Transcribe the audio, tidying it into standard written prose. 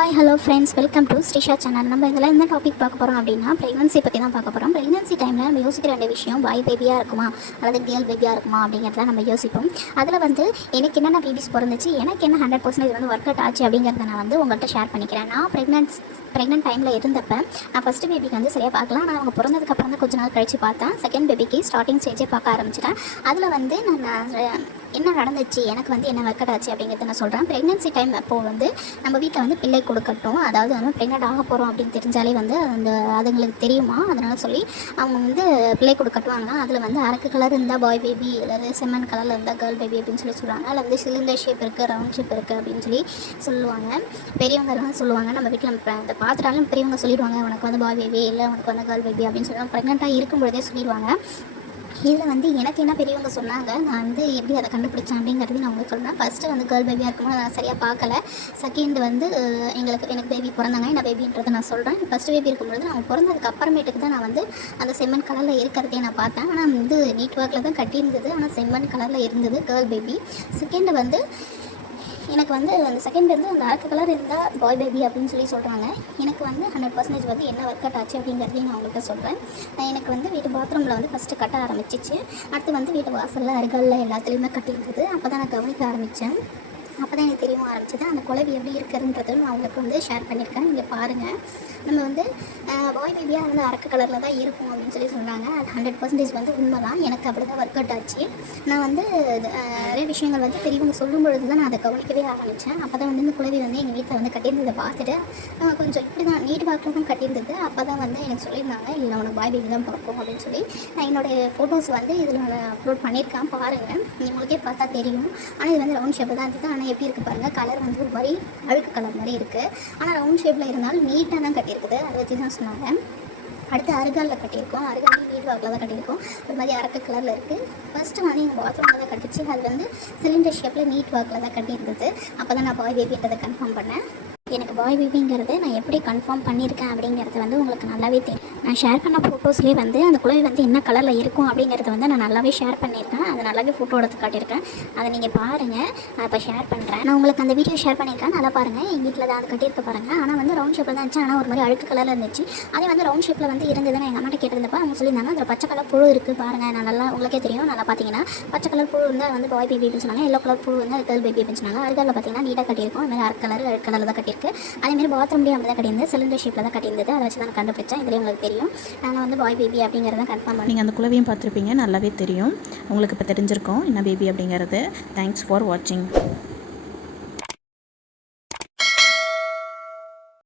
Hi hello friends, welcome to Srisha channel. நம்ம இதில் என்ன டாபிக் பார்க்க போகிறோம் அப்படின்னா ப்ரெக்னன்சி பற்றி தான் பார்க்க போகிறோம். ப்ரெக்னன்சி டைமில் நம்ம யோசிக்கிற வேண்டிய விஷயம் பாய் பேபியாக இருக்குமா அல்லது கேர்ள் பேபியாக இருக்குமா அப்படிங்கிறத நம்ம யோசிப்போம். அதில் வந்து எனக்கு என்னென்ன பேபிஸ் பிறந்துச்சு, எனக்கு என்ன 100% வந்து ஒர்க் அவுட் ஆச்சு அப்படிங்கிறத நான் வந்து உங்கள்கிட்ட ஷேர் பண்ணிக்கிறேன். நான் ப்ரெக்னென்ட் டைமில் இருந்தப்போ நான் ஃபஸ்ட்டு பேபிக்கு வந்து சரியாக பார்க்கலாம். நான் அவங்க பிறந்ததுக்கப்புறம் தான் கொஞ்ச நாள் கழித்து பார்த்தேன். செகண்ட் பேபிக்கு ஸ்டார்டிங் ஸ்டேஜே பார்க்க ஆரம்பிச்சிட்டேன். அதில் வந்து நான் என்ன நடந்துச்சு, எனக்கு வந்து என்ன ஒர்க் அவுட் ஆச்சு அப்படிங்கிறத நான் சொல்கிறேன். ப்ரெக்னன்சி டைம் அப்போது வந்து நம்ம வீட்டில் வந்து பிள்ளை கொடுக்கட்டும், அதாவது வந்து ப்ரெக்னென்ட் ஆக போகிறோம் அப்படின்னு தெரிஞ்சாலே வந்து அதுங்களுக்கு தெரியுமா, அதனால் சொல்லி அவங்க வந்து பிள்ளை கொடுக்கட்டுவாங்க. அதில் வந்து அரக்கு கலர் இருந்தால் பாய் பேபி, அல்லது செம்மன் கலரில் இருந்தால் கேர்ள் பேபி அப்படின்னு சொல்லி சொல்லுவாங்க. அதில் வந்து சிலிண்டர் ஷேப் இருக்குது, ரவுண்ட் ஷேப் இருக்குது அப்படின்னு சொல்லி சொல்லுவாங்க. பெரியவங்க சொல்லுவாங்க. நம்ம வீட்டில் அந்த பார்த்துட்டாலும் பெரியவங்க சொல்லிடுவாங்க, உனக்கு வந்து பாய் பேபி இல்லை உனக்கு வந்து கேர்ள் பேபி அப்படின்னு சொல்லி ப்ரெக்னெண்ட்டாக இருக்கும்பொழுதே சொல்லிடுவாங்க. இதில் வந்து எனக்கு என்ன பெரியவங்க சொன்னாங்க, நான் வந்து எப்படி அதை கண்டுபிடிச்சேன் அப்படிங்கிறது நான் உங்களுக்கு சொல்கிறேன். ஃபஸ்ட்டு வந்து கேர்ள் பேபியாக இருக்கும்போது நான் சரியாக பார்க்கல. செகண்ட் வந்து எனக்கு பேபி பிறந்தாங்க, என்ன பேபின்றதை நான் சொல்கிறேன். ஃபஸ்ட்டு பேபி இருக்கும்பொழுது நான் பிறந்ததுக்கு அப்புறமேட்டுக்கு தான் நான் வந்து அந்த செம்மன் கலரில் இருக்கிறதே நான் பார்த்தேன். ஆனால் வந்து நீட் ஒர்க்கில் தான் கட்டியிருந்தது, ஆனால் செம்மன் கலரில் இருந்தது கேர்ள் பேபி. செகண்டு வந்து எனக்கு வந்து அந்த செகண்ட் வந்து அந்த அரக்கு கலர் இருந்தால் பாய் பேபி அப்படின்னு சொல்லி சொல்கிறாங்க. எனக்கு வந்து 100% வந்து என்ன ஒர்க் அவுட் ஆச்சு அப்படிங்கிறதையும் நான் உங்கள்கிட்ட சொல்கிறேன். எனக்கு வந்து வீட்டு பாத்ரூமில் வந்து ஃபஸ்ட்டு கட்ட ஆரம்பிச்சிச்சு. அடுத்து வந்து வீட்டு வாசலில் அருகாலில் எல்லாத்துலேயுமே கட்டியிருந்தது. அப்போ தான் நான் கவனிக்க ஆரம்பித்தேன். அப்போ தான் எனக்கு தெரிய ஆரம்பிச்சது. அந்த குழவி எப்படி இருக்குதுன்றது நான் உங்களுக்கு வந்து ஷேர் பண்ணியிருக்கேன். நீங்கள் பாருங்கள். நம்ம வந்து பாய் பேபியாக வந்து அரக்கு கலரில் தான் இருக்கும் அப்படின்னு சொல்லி சொன்னாங்க. அது 100% வந்து உண்மை தான். எனக்கு அப்படி தான் ஒர்க் அவுட் ஆச்சு. நான் வந்து நிறைய விஷயங்கள் வந்து பெரியவங்க சொல்லும் பொழுது தான் நான் அதை கவனிக்கவே ஆரம்பித்தேன். அப்போ தான் வந்து இந்த குழவி வந்து எங்கள் வீட்டில் வந்து கட்டியிருந்ததை பார்த்துட்டு கொஞ்சம் இப்படி தான் நீட் வாக்கில் தான் கட்டியிருந்தது. அப்போ தான் வந்து எனக்கு சொல்லியிருந்தாங்க, இல்லை உனக்கு பாய் பேபி தான் பிறக்கும் அப்படின்னு சொல்லி. நான் என்னுடைய ஃபோட்டோஸ் வந்து இதில் அப்லோட் பண்ணியிருக்கேன், பாருங்கள். உங்களுக்கே பார்த்தா தெரியும். ஆனால் இது வந்து ரவுண்ட் ஷேப் தான் இருந்தது. ஆனால் எப்படி இருக்குது பாருங்கள், கலர் வந்து ஒரு மாதிரி அழுக்கு கலர் மாதிரி இருக்குது. ஆனால் ரவுண்ட் ஷேப்பில் இருந்தாலும் நீட்டாக தான் கட்டியிருக்குது. அதை வச்சு தான் சொன்னாங்க. அடுத்து அருகாலில் கட்டியிருக்கோம். அருகாலில் நீட் வாக்கில் தான் கட்டியிருக்கோம். ஒரு மாதிரி அரக்கு கலரில் இருக்குது. ஃபஸ்ட்டு வந்து எங்கள் பாத்ரூமில் தான் கட்டிச்சு. அது வந்து சிலிண்டர் ஷேப்பில் நீட் வாக்கில் தான் கட்டியிருந்தது. அப்போ தான் நான் பாய் பேபின்றதை கன்ஃபார்ம் பண்ணேன். எனக்கு பாய் பேபிங்கிறது நான் எப்படி கன்ஃபார்ம் பண்ணியிருக்கேன் அப்படிங்கிறது வந்து உங்களுக்கு நல்லாவே தெரியும். நான் ஷேர் பண்ண ஃபோட்டோஸ்லேயே வந்து அந்த குழவி வந்து என்ன கலரில் இருக்கும் அப்படிங்கிறத வந்து நான் நல்லாவே ஷேர் பண்ணியிருக்கேன். அதை நல்லாவே ஃபோட்டோ எடுத்து காட்டியிருக்கேன். அதை நீங்கள் பாருங்கள். நான் இப்போ ஷேர் பண்ணுறேன். நான் உங்களுக்கு அந்த வீடியோ ஷேர் பண்ணியிருக்கேன், நல்லா பாருங்கள். எங்கள் வீட்டில் தான் அது கட்டியிருக்க பாருங்கள். ஆனால் வந்து ரவுண்ட் ஷேப்பில் தான் இருந்துச்சு. ஆனால் ஒரு மாதிரி அழுக்கு கலரில் இருந்துச்சு. அதே வந்து ரவுண்ட் ஷேப்பில் வந்து இருந்ததுன்னு எங்கள் அம்மாட்ட கேட்டிருந்தப்போ அவங்க சொல்லியிருந்தாங்க, அதில் பச்சை கலர் புழு இருக்குது பாருங்கள். நான் நல்லா உங்களுக்கே தெரியும். நல்லா பார்த்தீங்கன்னா பச்சை கலர் புழு இருந்தால் வந்து பாய் பேபி அப்படின்னு சொன்னாங்க. எல்லோ கலர் புழு வந்து கேர்ள் பேபி அப்படின்னு சொன்னாங்க. அருகாலில் பார்த்தீங்கன்னா நீட்டாக கட்டியிருக்கும். அதுமாதிரி அரை கலரில் தான் கட்டியிருக்கு. அதேமாதிரி பாத்ரூம்லேயும் அப்படி தான் கட்டியிருந்தது. சிலிண்டர் ஷேப்பில் தான் கட்டியிருந்தது. அதை வச்சு தான் கண்டுபிடிச்சேன். இதுலேயும் உங்களுக்கு தெரியும். நாங்கள் வந்து பாய் பேபி அப்படிங்கிறத கன்ஃபார்ம் பண்ணி நீங்கள் அந்த குழவையும் பார்த்துருப்பீங்க, நல்லாவே தெரியும். உங்களுக்கு இப்போ தெரிஞ்சிருக்கோம் என்ன பேபி அப்படிங்கிறது. தேங்க்ஸ் ஃபார் வாட்சிங்.